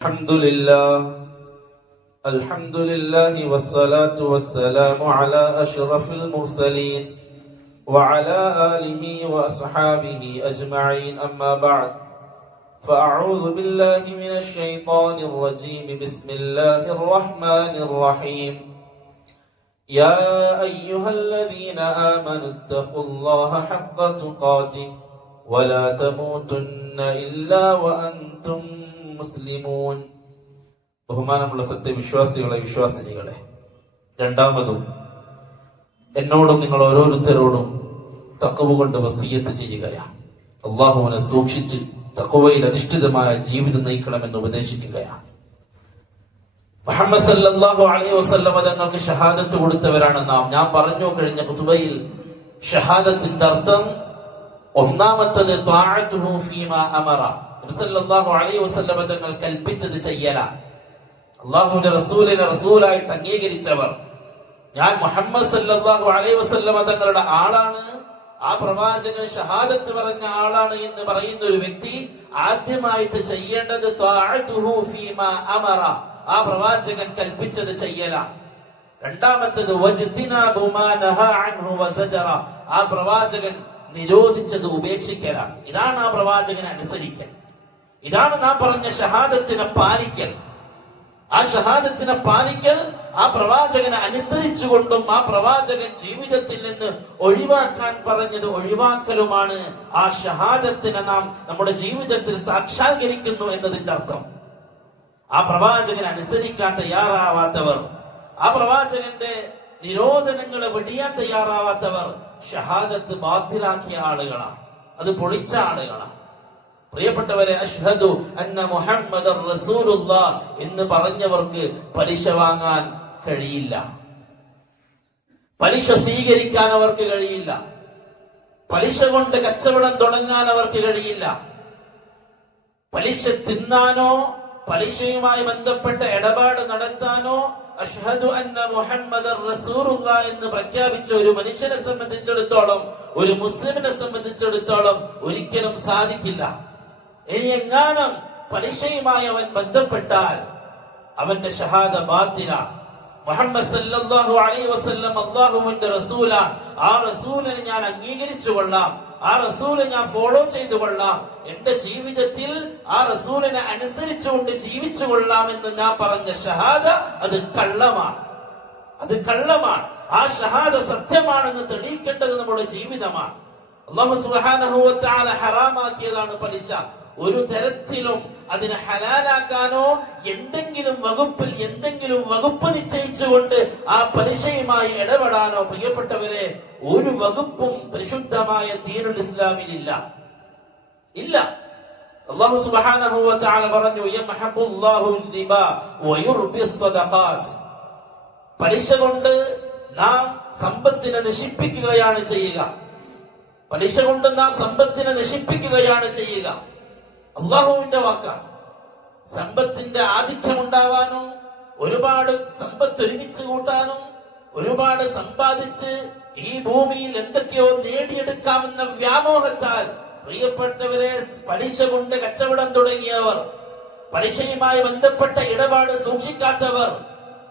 الحمد لله والصلاة والسلام على أشرف المرسلين وعلى آله وأصحابه أجمعين أما بعد فأعوذ بالله من الشيطان الرجيم بسم الله الرحمن الرحيم يا أيها الذين آمنوا اتقوا الله حق تقاته ولا تموتن إلا وأنتم മുസ്ലിമൂൻ. ബഹുമാനമുള്ള സത്യവിശ്വാസികളെ, വിശ്വാസിനികളെ, രണ്ടാമതും എന്നോടും നിങ്ങൾ ഓരോരുത്തരോടും തഖ്വ കൊണ്ട് വസിയത്ത് ചെയ്യുകയാണ്. അല്ലാഹുവിനെ സൂക്ഷിച്ച് തഖ്വയിൽ അധിഷ്ഠിതമായ ജീവിതം നയിക്കണമെന്ന് ഉപദേശിക്കുകയാണ്. മുഹമ്മദ് സല്ലല്ലാഹു അലൈഹി വസല്ലം തങ്ങൾക്ക് ഷഹാദത്ത് കൊടുത്തവരാണ് നാം. ഞാൻ പറഞ്ഞു കഴിഞ്ഞ ഖുതുബയിൽ ഷഹാദത്തിന്റെ അർത്ഥം ഒന്നാമത്തത് ത്വാഅതുഹു ഫീമാ അമറ, സല്ലല്ലാഹു അലൈഹി വസല്ലം തങ്ങൾ കൽപ്പിച്ചത് ചെയ്യലാണ്. അല്ലാഹുവിന്റെ റസൂലിനെ റസൂലായിട്ട് അംഗീകരിച്ചവർ, ഞാൻ മുഹമ്മദ് സല്ലല്ലാഹു അലൈഹി വസല്ലം തങ്ങളുടെ ആളാണ്, ആ പ്രവാചകൻ ഷഹാദത്ത് പറഞ്ഞ ആളാണ് എന്ന് പറയുന്ന ഒരു വ്യക്തി ആദ്യമായിട്ട് ചെയ്യേണ്ടത് ത്വാഅതുഹു ഫീമാ അമറ, ആ പ്രവാചകൻ കൽപ്പിച്ചത് ചെയ്യലാണ്. രണ്ടാമത്തേത് വജ്തിനാബു മാ നഹാ അൻഹു വസജറ, ആ പ്രവാചകൻ നിരോധിച്ചത് ഉപേക്ഷിക്കലാണ്. ഇതാണ് ആ പ്രവാചകനെ അനുസരിക്കൽ. ഇതാണ് നാം പറഞ്ഞ ഷഹാദത്തിനെ പാലിക്കൽ. ആ ഷഹാദത്തിനെ പാലിക്കൽ ആ പ്രവാചകനെ അനുസരിച്ചുകൊണ്ടും ആ പ്രവാചകൻ ജീവിതത്തിൽ നിന്ന് ഒഴിവാക്കാൻ പറഞ്ഞത് ഒഴിവാക്കലുമാണ്. ആ ഷഹാദത്തിനെ നാം നമ്മുടെ ജീവിതത്തിൽ സാക്ഷാത്കരിക്കുന്നു എന്നതിന്റെ അർത്ഥം. ആ പ്രവാചകനെ അനുസരിക്കാൻ തയ്യാറാവാത്തവർ, ആ പ്രവാചകന്റെ നിരോധനങ്ങളെ വെടിയാൻ തയ്യാറാവാത്തവർ ഷഹാദത്ത് ബാത്തിലാക്കിയ ആളുകളാണ്, അത് പൊളിച്ച ആളുകളാണ്. പ്രിയപ്പെട്ടവരെ, അഷ്ഹദു അന്ന മുഹമ്മദർ റസൂലുള്ളാഹ് എന്ന് പറഞ്ഞവർക്ക് പലിശ വാങ്ങാൻ കഴിയില്ല, പലിശ സ്വീകരിക്കാൻ അവർക്ക് കഴിയില്ല, പലിശ കൊണ്ട് കച്ചവടം തുടങ്ങാൻ അവർക്ക് കഴിയില്ല, പലിശ തിന്നാനോ പലിശയുമായി ബന്ധപ്പെട്ട ഇടപാട് നടത്താനോ അഷ്ഹദു അന്ന മുഹമ്മദർ റസൂലുള്ളാഹ് എന്ന് പ്രഖ്യാപിച്ച ഒരു മനുഷ്യനെ സംബന്ധിച്ചിടത്തോളം, ഒരു മുസ്ലിമിനെ സംബന്ധിച്ചിടത്തോളം ഒരിക്കലും സാധിക്കില്ല. ഇനി എങ്ങാനും പലിശയുമായി അവൻ ബന്ധപ്പെട്ടാൽ അവന്റെ ഷഹാദ ബാത്തിലാണ്. മുഹമ്മദ് സല്ലല്ലാഹു അലൈഹി വസല്ലം അല്ലാഹുവിന്റെ റസൂലാണ്, ആ റസൂലിനെ ഞാൻ അംഗീകരിച്ചു കൊള്ളാം, ആ റസൂലിനെ ഞാൻ ഫോളോ ചെയ്തു കൊള്ളാം, എന്റെ ജീവിതത്തിൽ ആ റസൂലിനെ അനുസരിച്ചുകൊണ്ട് ജീവിച്ചു കൊള്ളാം എന്ന് ഞാൻ പറഞ്ഞ ഷഹാദ അത് കള്ളമാണ്, അത് കള്ളമാണ്. ആ ഷഹാദ സത്യമാണെന്ന് തെളിയിക്കേണ്ടത് നമ്മുടെ ജീവിതമാണ്. അല്ലാഹു സുബ്ഹാനഹു വ തആല ഹറാമാക്കിയതാണ് പലിശ. ഒരു തരത്തിലും അതിനെ ഹലാലാക്കാനോ എന്തെങ്കിലും വകുപ്പ് നിശ്ചയിച്ചുകൊണ്ട് ആ പലിശയുമായി ഇടപെടാനോ പ്രിയപ്പെട്ടവരെ ഒരു വകുപ്പും പരിശുദ്ധമായ ദീനുൽ ഇസ്ലാമിലില്ല, ഇല്ല. അല്ലാഹു സുബ്ഹാനഹു വ തആല പറഞ്ഞു, യംഹഖുല്ലാഹു റിബാ വയുർബിസ് സദഖാത്ത്, പലിശ കൊണ്ട് നാം സമ്പത്തിനെ നശിപ്പിക്കുകയാണ് ചെയ്യുക, പലിശ കൊണ്ട് നാം സമ്പത്തിനെ നശിപ്പിക്കുകയാണ് ചെയ്യുക. അള്ളാഹുവിന്റെ വാക്കാണ്. സമ്പത്തിന്റെ ആധിക്യം ഉണ്ടാവാനും ഒരുപാട് സമ്പത്ത് ഒരുമിച്ച് കൂട്ടാനും ഒരുപാട് സമ്പാദിച്ച് ഈ ഭൂമിയിൽ എന്തൊക്കെയോ നേടിയെടുക്കാമെന്ന വ്യാമോഹത്താൽ പ്രിയപ്പെട്ടവരെ പലിശ കൊണ്ട് കച്ചവടം തുടങ്ങിയവർ, പലിശയുമായി ബന്ധപ്പെട്ട ഇടപാട് സൂക്ഷിക്കാത്തവർ,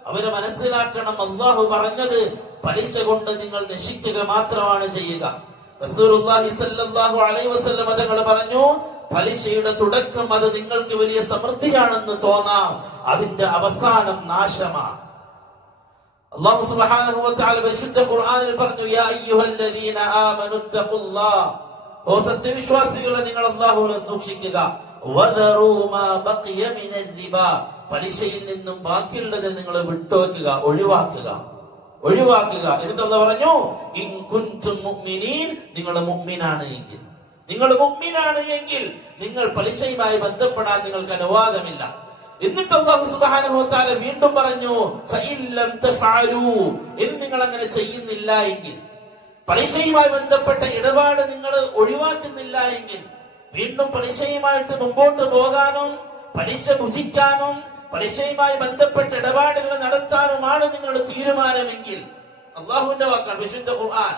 അവര് മനസ്സിലാക്കണം, അള്ളാഹു പറഞ്ഞത് പലിശ കൊണ്ട് നിങ്ങൾ നശിക്കുക മാത്രമാണ് ചെയ്യുക. റസൂലുള്ളാഹി സ്വല്ലല്ലാഹു അലൈഹി വസല്ലം തങ്ങൾ പറഞ്ഞു, പലിശയുടെ തുടക്കം അത് നിങ്ങൾക്ക് വലിയ സമൃദ്ധിയാണെന്ന് തോന്നാം, അതിന്റെ അവസാനം നാശമാണ്. അല്ലാഹു സുബ്ഹാനഹു വ തആല പരിശുദ്ധ ഖുർആനിൽ പറഞ്ഞു, യാ അയ്യുഹല്ലദീന ആമനു തഖുല്ലാഹ്, ഓ സത്യവിശ്വാസികളെ നിങ്ങൾ അല്ലാഹുവിനെ സൂക്ഷിക്കുക, വദറൂ മാ ബഖിയ മിനൽ റിബാ, പലിശയിൽ നിന്നും ബാക്കിയുള്ളത് നിങ്ങൾ വിട്ടുവെക്കുക, ഒഴിവാക്കുക. എന്നിട്ട് അല്ലാഹു പറഞ്ഞു, ഇൻ കുൻതും മുഅ്മിനീൻ, നിങ്ങൾ മുഅ്മിനാണ് എങ്കിൽ, നിങ്ങൾ പലിശയുമായി ബന്ധപ്പെടാൻ നിങ്ങൾക്ക് അനുവാദമില്ല. എന്നിട്ട് അല്ലാഹു സുബ്ഹാനഹു വ തആല വീണ്ടും പറഞ്ഞു, ഫഇൻ ലം തഫഅലൂ, നിങ്ങൾ അങ്ങനെ ചെയ്യുന്നില്ല എങ്കിൽ, പലിശയുമായി ബന്ധപ്പെട്ട ഇടപാട് നിങ്ങൾ ഒഴിവാക്കുന്നില്ല എങ്കിൽ, വീണ്ടും പലിശയുമായിട്ട് മുമ്പോട്ട് പോകാനും പലിശ ഭുജിക്കാനും പലിശയുമായി ബന്ധപ്പെട്ട ഇടപാടുകൾ നടത്താനുമാണ് നിങ്ങളുടെ തീരുമാനമെങ്കിൽ, അല്ലാഹുവിന്റെ വാക്കാണ് വിശുദ്ധ ഖുർആൻ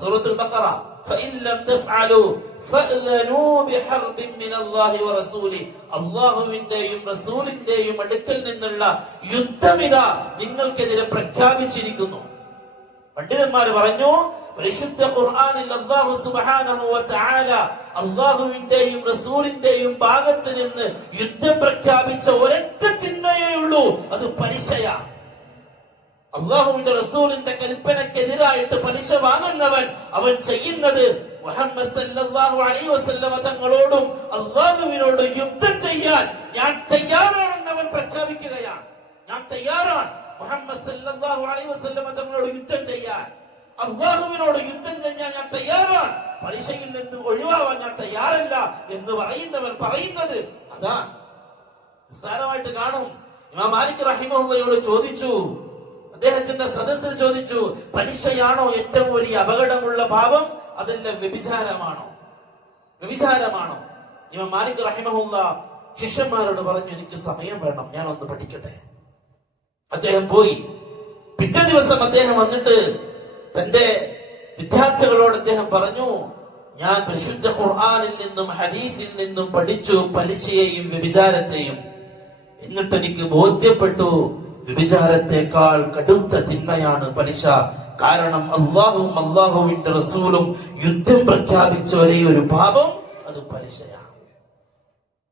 സൂറത്തുൽ ബഖറ فإن لم تفعلوا فأذنوا بحرب من الله ورسوله അല്ലാഹുവിന്റെയും റസൂലിന്റെയും അടുക്കൽ നിന്നുള്ള യുദ്ധമിതാ നിങ്ങൾക്കെതിരെ പ്രഖ്യാപിച്ചിരിക്കുന്നു. പണ്ഡിതന്മാർ പറഞ്ഞു, പരിശുദ്ധ ഖുർആനിൽ അല്ലാഹു സുബ്ഹാനഹു വ തആല അല്ലാഹുവിന്റെയും റസൂലിന്റെയും ഭാഗത്ത് നിന്ന് യുദ്ധം പ്രഖ്യാപിച്ച ഒരൊറ്റ തിന്മയേ ഉള്ളൂ, അത് പലിശയാണ്. അല്ലാഹുവിന്റെ റസൂലിന്റെ കൽപ്പനക്കെതിരായിട്ട് പലിശ വാങ്ങുന്നവൻ അവൻ ചെയ്യുന്നത് മുഹമ്മദ് സല്ലല്ലാഹു അലൈഹി വസല്ലമ തങ്ങളോടും അല്ലാഹുവിനോടും യുദ്ധം ചെയ്യാൻ ഞാൻ തയ്യാറാണെന്ന് അവൻ പ്രഖ്യാപിക്കുകയാണ്. ഞാൻ തയ്യാറാണ് മുഹമ്മദ് സല്ലല്ലാഹു അലൈഹി വസല്ലമ തങ്ങളോട് യുദ്ധം ചെയ്യാൻ, അല്ലാഹുവിനോട് യുദ്ധം ചെയ്യാൻ ഞാൻ തയ്യാറാണ്, പലിശയിൽ നിന്ന് ഒഴിവാവാൻ ഞാൻ തയ്യാറല്ല എന്ന് പറയുന്നവൻ പറയുന്നത് അതാണ്. നിസ്സാരമായിട്ട് കാണും. ഇമാം മാലിക് റഹിമഹുള്ളയോട് ചോദിച്ചു, അദ്ദേഹത്തിന്റെ സദസ്സിൽ ചോദിച്ചു, പലിശയാണോ ഏറ്റവും വലിയ അപകടമുള്ള പാപം, അതല്ല വ്യഭിചാരമാണോ? വ്യഭിചാരമാണോ? ഇമാം മാലിക് റഹിമഹുള്ള ശിഷ്യന്മാരോട് പറഞ്ഞു, എനിക്ക് സമയം വേണം, ഞാൻ ഒന്ന് പഠിക്കട്ടെ. അദ്ദേഹം പോയി. പിറ്റേ ദിവസം അദ്ദേഹം വന്നിട്ട് തന്റെ വിദ്യാർത്ഥികളോട് അദ്ദേഹം പറഞ്ഞു, ഞാൻ പരിശുദ്ധ ഖുർആനിൽ നിന്നും ഹദീസിൽ നിന്നും പഠിച്ചു പലിശയെയും വ്യഭിചാരത്തെയും. എന്നിട്ട് എനിക്ക് ബോധ്യപ്പെട്ടു, വ്യഭിചാരത്തെക്കാൾ കടുത്ത തിന്മയാണ് പലിശ. കാരണം അല്ലാഹുവും അല്ലാഹുവിന്റെ റസൂലും യുദ്ധം പ്രഖ്യാപിച്ച ഒരേ ഒരു പാപം അത് പലിശയാണ്.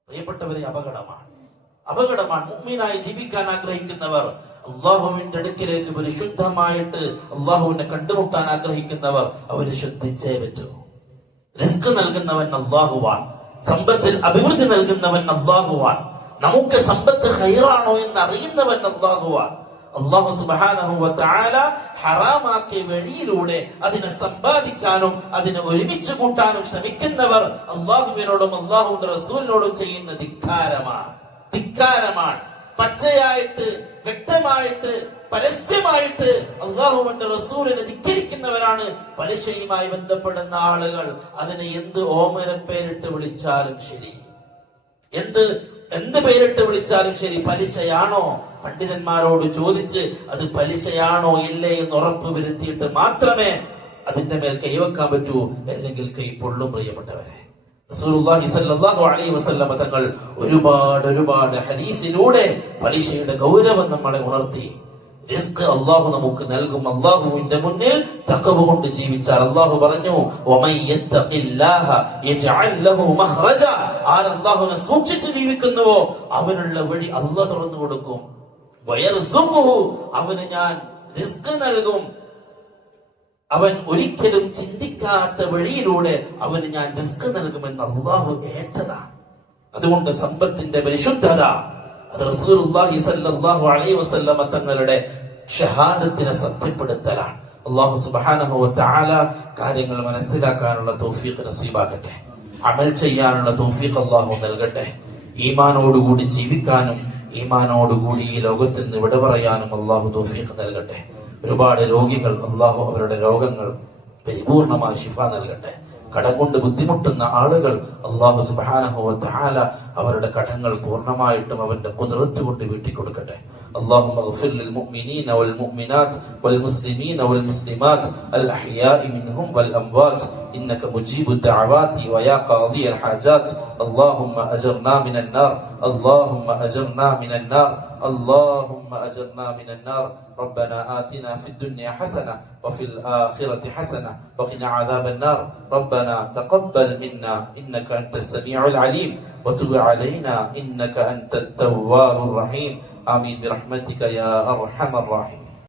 പ്രിയപ്പെട്ടവരെ, അപകടമാണ്. മുഅ്മിനായി ജീവിക്കാൻ ആഗ്രഹിക്കുന്നവർ, അല്ലാഹുവിന്റെ അടുക്കിലേക്ക് പരിശുദ്ധമായിട്ട് അല്ലാഹുവിനെ കണ്ടുമുട്ടാൻ ആഗ്രഹിക്കുന്നവർ അവര് ശ്രദ്ധിച്ചേ പറ്റൂ. റിസ്ക് നൽകുന്നവൻ അല്ലാഹുവാൻ, സമ്പത്തിൽ അഭിവൃദ്ധി നൽകുന്നവൻ അല്ലാഹുവാൻ, നമുക്ക് സമ്പത്ത് ഖൈറാണോ എന്ന് അറിയുന്നവൻ അല്ലാഹുവാൻ. അല്ലാഹു സുബ്ഹാനഹു വ തആല ഹറാമാക്കിയ വഴിയിലൂടെ അതിനെ സമ്പാദിക്കാനും അതിനെ ഒരുമിച്ച് കൂട്ടാനും ശ്രമിക്കുന്നവർ അല്ലാഹുവിനോടും അല്ലാഹുവിന്റെ റസൂലിനോടും ചെയ്യുന്ന ധിക്കാരമാണ്. പച്ചയായിട്ട്, വ്യക്തമായിട്ട്, പരസ്യമായിട്ട് അല്ലാഹുവിന്റെ റസൂലിനെ ധിക്കരിക്കുന്നവരാണ് പലിശയുമായി ബന്ധപ്പെടുന്ന ആളുകൾ. അതിനെ എന്ത് ഓമനപ്പേരിട്ട് വിളിച്ചാലും ശരി, എന്ത് പേരിട്ട് വിളിച്ചാലും ശരി, പലിശയാണോ? പണ്ഡിതന്മാരോട് ചോദിച്ച് അത് പലിശയാണോ ഇല്ലേ എന്ന് ഉറപ്പ് വരുത്തിയിട്ട് മാത്രമേ അതിന്റെ മേൽ കൈവെക്കാൻ പറ്റൂ, അല്ലെങ്കിൽ കൈ പൊള്ളും. പ്രിയപ്പെട്ടവരെ, റസൂലുള്ളാഹി സ്വല്ലല്ലാഹു അലൈഹി വസല്ലമ തങ്ങൾ ഒരുപാട് ഹദീസിലൂടെ പലിശയുടെ ഗൗരവം നമ്മളെ ഉണർത്തി. റിസ്ക് അല്ലാഹു നമുക്ക് നൽകും. അല്ലാഹുവിന്റെ മുന്നിൽ തഖ്വ കൊണ്ട് ജീവിച്ചാൽ അല്ലാഹു പറഞ്ഞു, വമൻ യത്തഖില്ലാഹ യജ്അൽ ലഹു മഖ്റജ. ആർ അല്ലാഹുവിനെ സൂക്ഷിച്ച് ജീവിക്കുന്നുവോ അവനുള്ള വഴി അല്ലാഹു തുറന്നു കൊടുക്കും. വയർസുഖുഹു, അവന് ഞാൻ റിസ്ക് നൽകും. അവൻ ഒരിക്കലും ചിന്തിക്കാത്ത വഴിയിലൂടെ അവന് ഞാൻ റിസ്ക് നൽകുമെന്ന് അല്ലാഹു ഏറ്റതാണ്. അതുകൊണ്ട് സമ്പത്തിന്റെ പരിശുദ്ധത അത് റസൂലുള്ളാഹി സ്വല്ലല്ലാഹു അലൈഹി വസല്ലമ തങ്ങളുടെ ഷഹാദത്തിനെ സത്യപ്പെടുത്തലാണ്. അല്ലാഹു സുബ്ഹാനഹു വ തആല കാര്യങ്ങൾ മനസ്സിലാക്കാനുള്ള തൗഫീഖ് നസീബാക്കട്ടെ. അമൽ ചെയ്യാനുള്ള തൗഫീഖ് അല്ലാഹു നൽകട്ടെ. ഈമാനോടുകൂടി ജീവിക്കാനും ഈമാനോടുകൂടി ഈ ലോകത്തിൽ നിന്ന് വിട പറയാനും അല്ലാഹു തൗഫീഖ് നൽകട്ടെ. ഒരുപാട് രോഗികൾ, അല്ലാഹു അവരുടെ രോഗങ്ങൾ പരിപൂർണമായ ശിഫ നൽകട്ടെ. കടം കൊണ്ട് ബുദ്ധിമുട്ടുന്ന ആളുകൾ അല്ലാഹു സുബ്ഹാനഹു വ തആല അവരുടെ കടങ്ങൾ പൂർണ്ണമായിട്ടും അവന്റെ ഖുദ്റത്ത് കൊണ്ട് വീട്ടി കൊടുക്കട്ടെ. اللهم اغفر للمؤمنين والمؤمنات والمسلمين والمسلمات الأحياء منهم والأموات إنك مجيب الدعوات ويا قاضي الحاجات. اللهم أجرنا من النار، اللهم أجرنا من النار، اللهم أجرنا من النار. ربنا آتنا في الدنيا حسنة وفي الآخرة حسنة وقنا عذاب النار. ربنا تقبل منا إنك أنت السميع العليم وتب علينا إنك أنت التواب الرحيم. آمين برحمتك يا أرحم الراحمين.